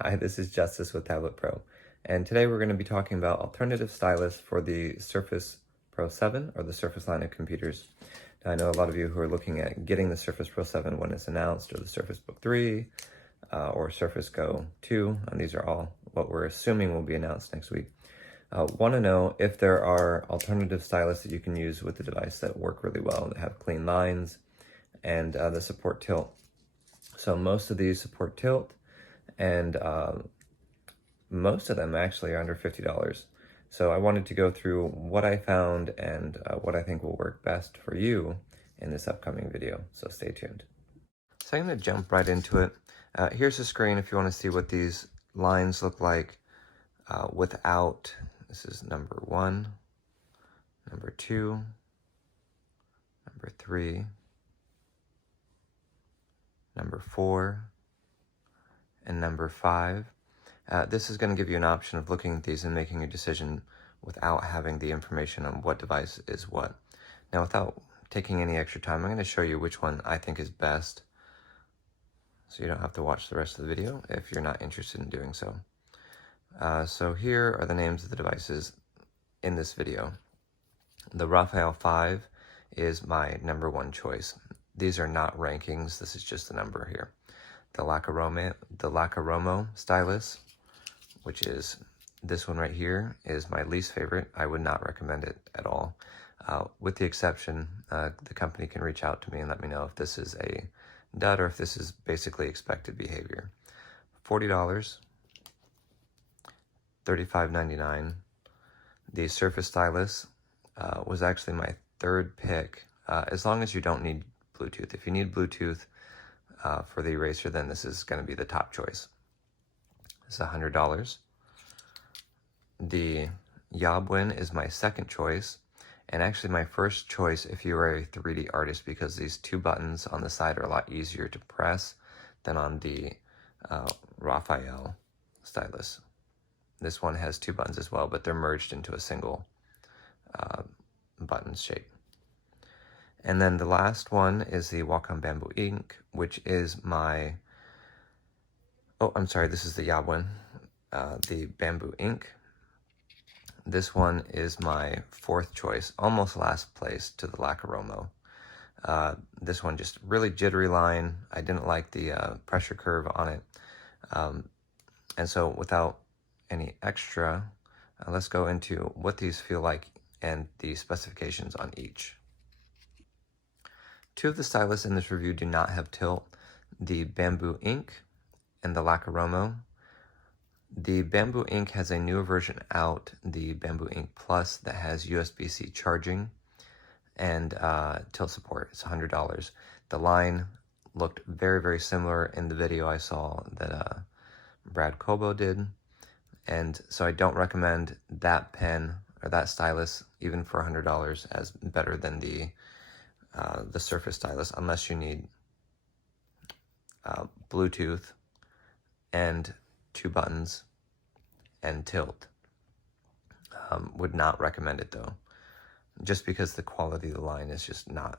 Hi, this is Justice with Tablet Pro, and today we're going to be talking about alternative stylus for the Surface Pro 7 or the Surface line of computers. Now, I know a lot of you who are looking at getting the Surface Pro 7 when it's announced, or the Surface Book 3, or Surface Go 2, and these are all what we're assuming will be announced next week. Want to know if there are alternative stylus that you can use with the device that work really well, that have clean lines, and that support tilt. So most of these support tilt, and most of them actually are under $50. So I wanted to go through what I found and what I think will work best for you in this upcoming video, so stay tuned. So I'm going to jump right into it. Here's the screen if you want to see what these lines look like without. This is number 1, number 2, number 3, number 4, and number 5. This is going to give you an option of looking at these and making a decision without having the information on what device is what. Now, without taking any extra time, I'm going to show you which one I think is best, so you don't have to watch the rest of the video if you're not interested in doing so. So here are the names of the devices in this video. The Raphael 5 is my number 1 choice. These are not rankings, this is just the number here. The lacoramo stylus, which is this one right here, is my least favorite. I would not recommend it at all. With the exception, the company can reach out to me and let me know if this is a dud or if this is basically expected behavior. $40, $35.99. The Surface stylus was actually my 3rd pick, as long as you don't need Bluetooth. If you need Bluetooth for the eraser, then this is going to be the top choice. It's $100. The Yobwin is my 2nd choice, and actually my 1st choice if you are a 3D artist, because these 2 buttons on the side are a lot easier to press than on the Raphael stylus. This one has 2 buttons as well, but they're merged into a single button shape. And then the last one is the Wacom Bamboo Ink, which is my, this is the Yobwin, the Bamboo Ink. This one is my 4th choice, almost last place to the lacoramo. This one just really jittery line. I didn't like the pressure curve on it. And so without any extra, let's go into what these feel like and the specifications on each. 2 of the stylus in this review do not have tilt, the Bamboo Ink and the lacoramo. The Bamboo Ink has a newer version out, the Bamboo Ink Plus, that has USB-C charging and tilt support. It's $100. The line looked very, very similar in the video I saw that Brad Cobo did, and so I don't recommend that pen or that stylus even for $100 as better than the Surface stylus, unless you need Bluetooth and 2 buttons and tilt. Would not recommend it though, just because the quality of the line is just not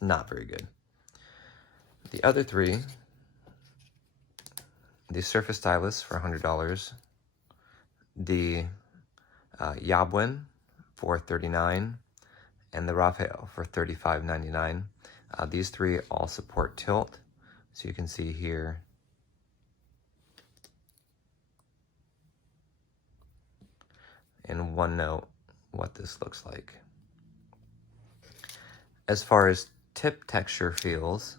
very good. The other 3, the Surface stylus for $100, the Yobwin for $39, and the Raphael for $35.99. These 3 all support tilt, so you can see here. In one note, what this looks like. As far as tip texture feels,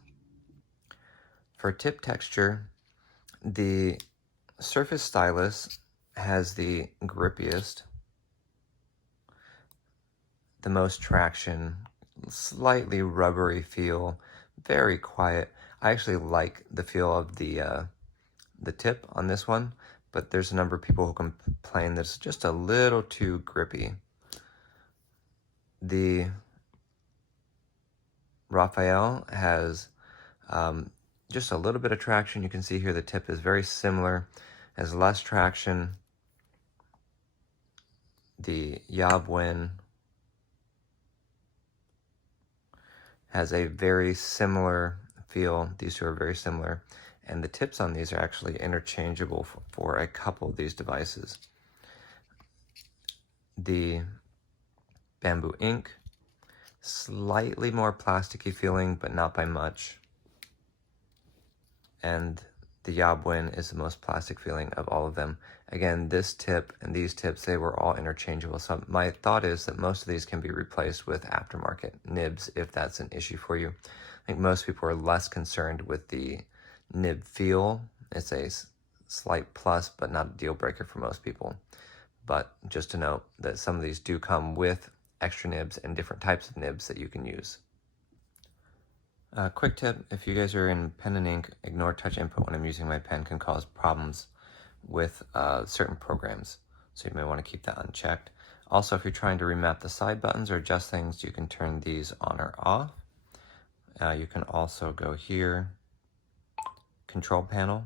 for tip texture, the Surface stylus has the grippiest, the most traction, slightly rubbery feel, very quiet. I actually like the feel of the tip on this one, but there's a number of people who complain that it's just a little too grippy. The Raphael has just a little bit of traction. You can see here the tip is very similar, has less traction. The Yobwin has a very similar feel. These two are very similar. And the tips on these are actually interchangeable for a couple of these devices. The bamboo ink, slightly more plasticky feeling, but not by much. And the Yobwin is the most plastic feeling of all of them. Again, this tip and these tips, they were all interchangeable. So my thought is that most of these can be replaced with aftermarket nibs if that's an issue for you. I think most people are less concerned with the nib feel. It's a slight plus, but not a deal breaker for most people. But just to note that some of these do come with extra nibs and different types of nibs that you can use. Quick tip, if you guys are in pen and ink, ignore touch input when I'm using my pen can cause problems with certain programs. So you may want to keep that unchecked. Also, if you're trying to remap the side buttons or adjust things, you can turn these on or off. You can also go here, control panel,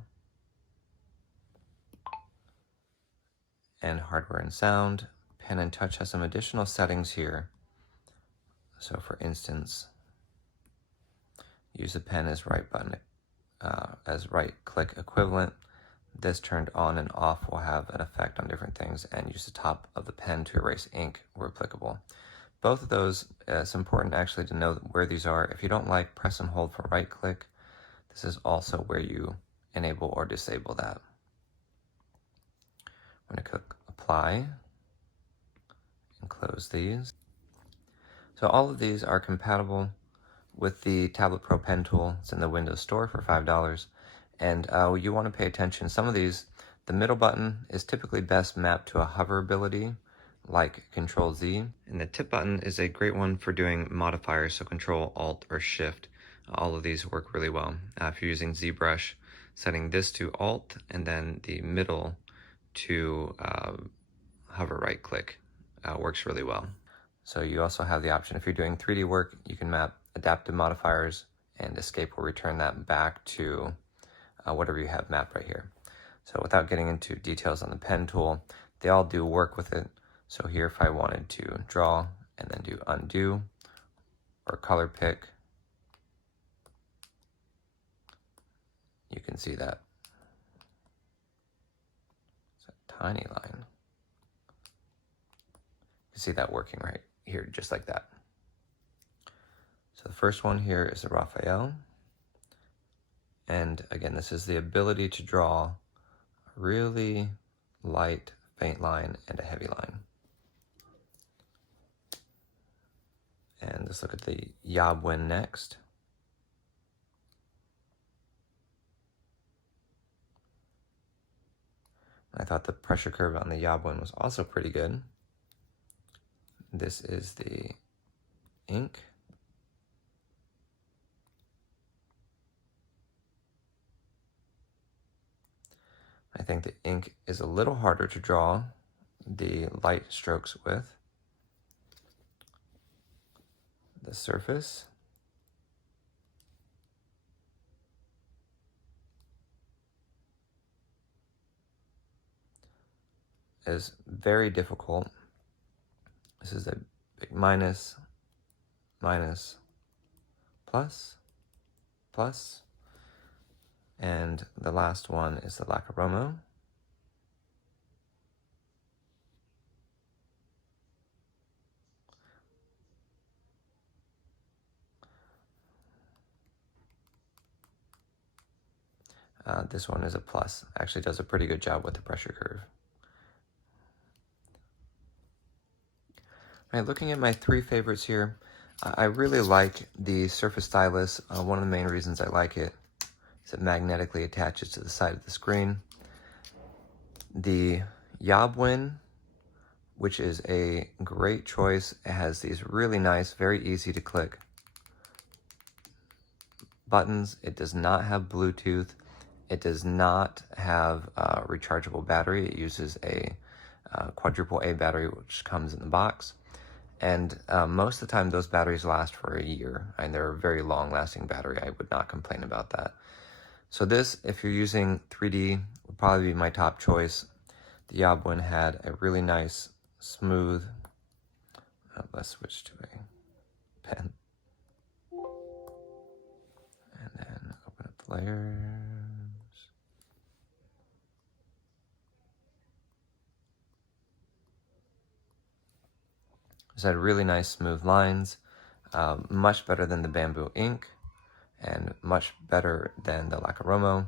and hardware and sound. Pen and touch has some additional settings here. So for instance, use the pen as right button, as right click equivalent. This turned on and off will have an effect on different things, and use the top of the pen to erase ink where applicable. Both of those, it's important actually to know where these are. If you don't like press and hold for right click, this is also where you enable or disable that. I'm going to click apply and close these. So all of these are compatible with the Tablet Pro pen tool. It's in the Windows Store for $5. And you want to pay attention. Some of these, the middle button is typically best mapped to a hover ability like Control Z. And the tip button is a great one for doing modifiers, so Control, Alt, or Shift. All of these work really well. If you're using ZBrush, setting this to Alt and then the middle to hover right click works really well. So you also have the option, if you're doing 3D work, you can map adaptive modifiers, and Escape will return that back to whatever you have mapped right here. So without getting into details on the pen tool, they all do work with it. So here, if I wanted to draw and then do undo or color pick, you can see that. It's a tiny line. You can see that working right here, just like that. So the first one here is a Raphael. And again, this is the ability to draw a really light, faint line and a heavy line. And let's look at the Yobwin next. I thought the pressure curve on the Yobwin was also pretty good. This is the ink. I think the ink is a little harder to draw the light strokes with. The surface is very difficult. This is a big minus, minus, plus, plus. And the last one is the lacoramo. This one is a plus. Actually does a pretty good job with the pressure curve. All right, looking at my three favorites here, I really like the Surface Stylus. One of the main reasons I like it is it magnetically attaches to the side of the screen. The Yobwin, which is a great choice. It has these really nice, very easy to click buttons. It does not have Bluetooth. It does not have a rechargeable battery. It uses a quadruple A battery, which comes in the box. And most of the time, those batteries last for a year, and they're a very long-lasting battery. I would not complain about that. So this, if you're using 3D, would probably be my top choice. The Yobwin had a really nice, smooth, let's switch to a pen. And then layers. Just had really nice smooth lines, much better than the bamboo ink, and much better than the lacoramo.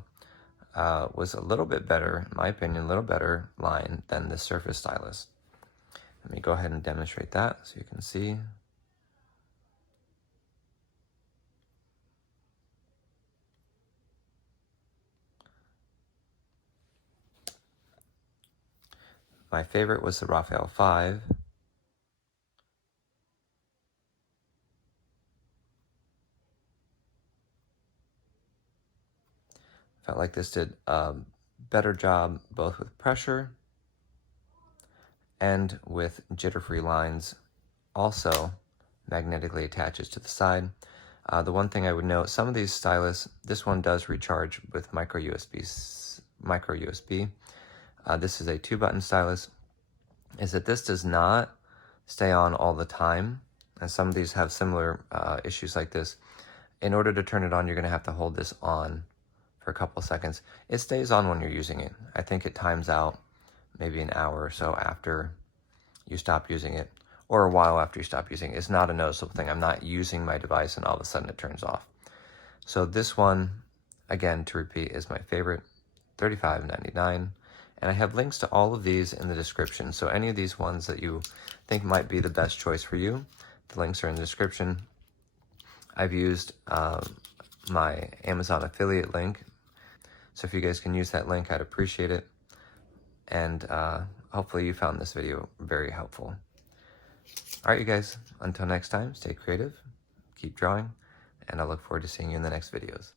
Was a little bit better, in my opinion, a little better line than the Surface stylus. Let me go ahead and demonstrate that so you can see. My favorite was the Raphael 5. Felt like this did a better job both with pressure and with jitter-free lines. Also magnetically attaches to the side. The one thing I would note, some of these stylus, this one does recharge with micro USB. This is a 2-button stylus. Is that this does not stay on all the time, and some of these have similar issues like this. In order to turn it on, you're going to have to hold this on for a couple seconds. It stays on when you're using it. I think it times out maybe an hour or so after you stop using it, or a while after you stop using it. It's not a noticeable thing. I'm not using my device and all of a sudden it turns off. So this one, again, to repeat, is my favorite, $35.99. And I have links to all of these in the description. So any of these ones that you think might be the best choice for you, the links are in the description. I've used my Amazon affiliate link. So if you guys can use that link, I'd appreciate it. And hopefully you found this video very helpful. All right, you guys, until next time, stay creative, keep drawing, and I look forward to seeing you in the next videos.